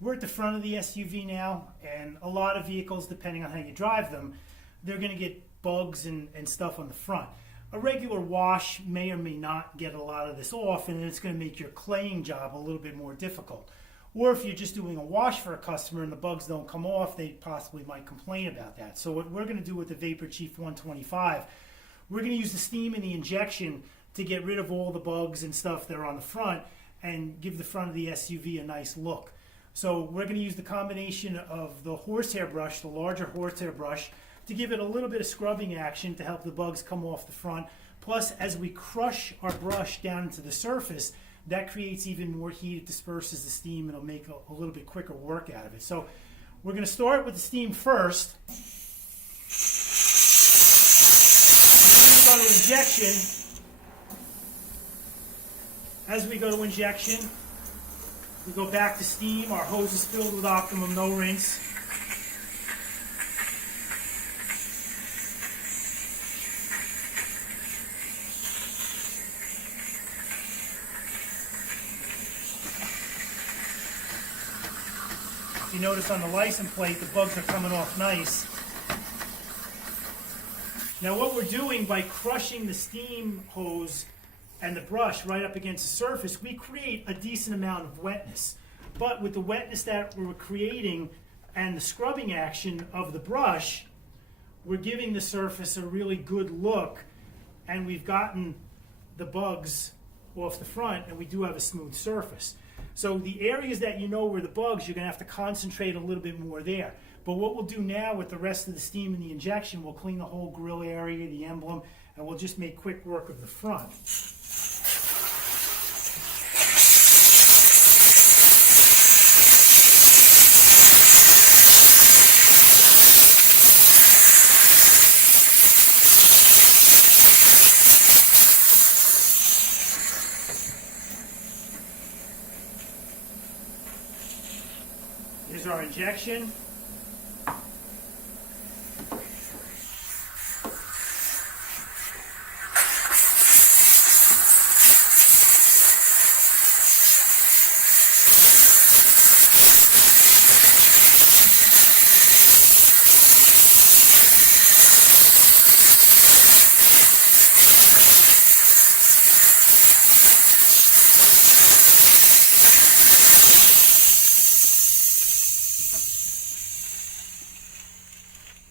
We're at the front of the SUV now, and a lot of vehicles, depending on how you drive them, they're going to get bugs and stuff on the front. A regular wash may or may not get a lot of this off, and it's going to make your claying job a little bit more difficult. Or if you're just doing a wash for a customer and the bugs don't come off, they possibly might complain about that. So what we're going to do with the Vapor Chief 125, we're going to use the steam and the injection to get rid of all the bugs and stuff that are on the front and give the front of the SUV a nice look. So we're going to use the combination of the horsehair brush, the larger horsehair brush, to give it a little bit of scrubbing action to help the bugs come off the front. Plus, as we crush our brush down into the surface, that creates even more heat. It disperses the steam and it'll make a little bit quicker work out of it. So we're going to start with the steam first. When we go to injection, as we go to injection, we go back to steam. Our hose is filled with Optimum No Rinse. If you notice on the license plate, the bugs are coming off nice. Now what we're doing by crushing the steam hose and the brush right up against the surface, we create a decent amount of wetness. But with the wetness that we're creating and the scrubbing action of the brush, we're giving the surface a really good look, and we've gotten the bugs off the front, and we do have a smooth surface. So the areas that you know were the bugs, you're going to have to concentrate a little bit more there. But what we'll do now with the rest of the steam and the injection, we'll clean the whole grill area, the emblem, and we'll just make quick work of the front. Here's our injection.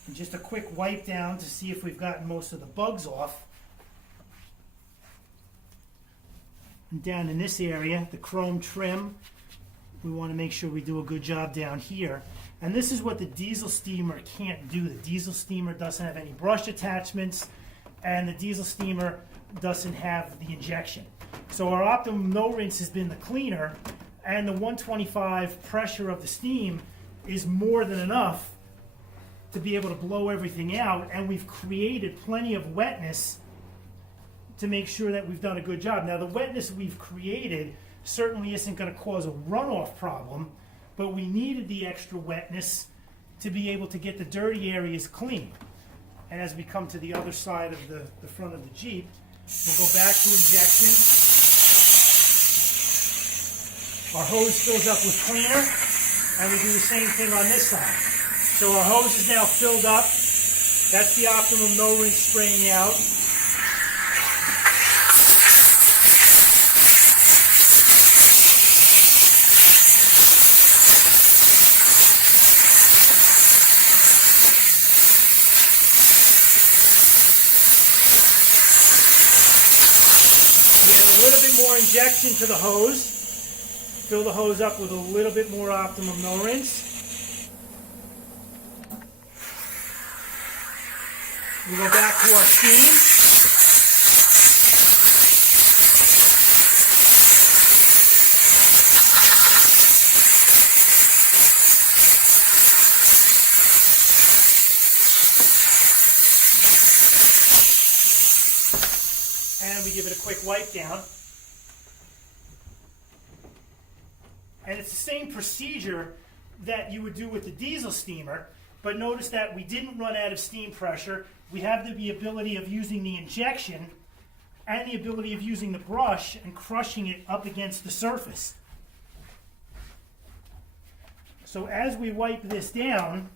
And just a quick wipe down to see if we've gotten most of the bugs off. And down in this area, the chrome trim, we want to make sure we do a good job down here. And this is what the diesel steamer can't do. The diesel steamer doesn't have any brush attachments, and the diesel steamer doesn't have the injection. So our Optimum No Rinse has been the cleaner, and the 125 pressure of the steam is more than enough to be able to blow everything out, and we've created plenty of wetness to make sure that we've done a good job. Now the wetness we've created certainly isn't going to cause a runoff problem, but we needed the extra wetness to be able to get the dirty areas clean. And as we come to the other side of the front of the Jeep, we'll go back to injection. Our hose fills up with cleaner, and we do the same thing on this side. So our hose is now filled up. That's the Optimum No Rinse spraying out. We have a little bit more injection to the hose. Fill the hose up with a little bit more Optimum No Rinse. We go back to our steam. And we give it a quick wipe down. And it's the same procedure that you would do with the diesel steamer, but notice that we didn't run out of steam pressure. We have the ability of using the injection and the ability of using the brush and crushing it up against the surface. So as we wipe this down,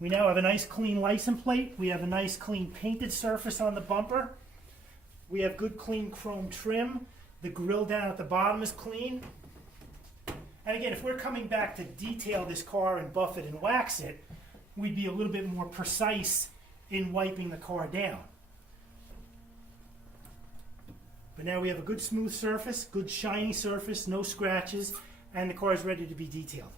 we now have a nice clean license plate. We have a nice clean painted surface on the bumper. We have good clean chrome trim. The grill down at the bottom is clean. And again, if we're coming back to detail this car and buff it and wax it, we'd be a little bit more precise in wiping the car down. But now we have a good smooth surface, good shiny surface, no scratches, and the car is ready to be detailed.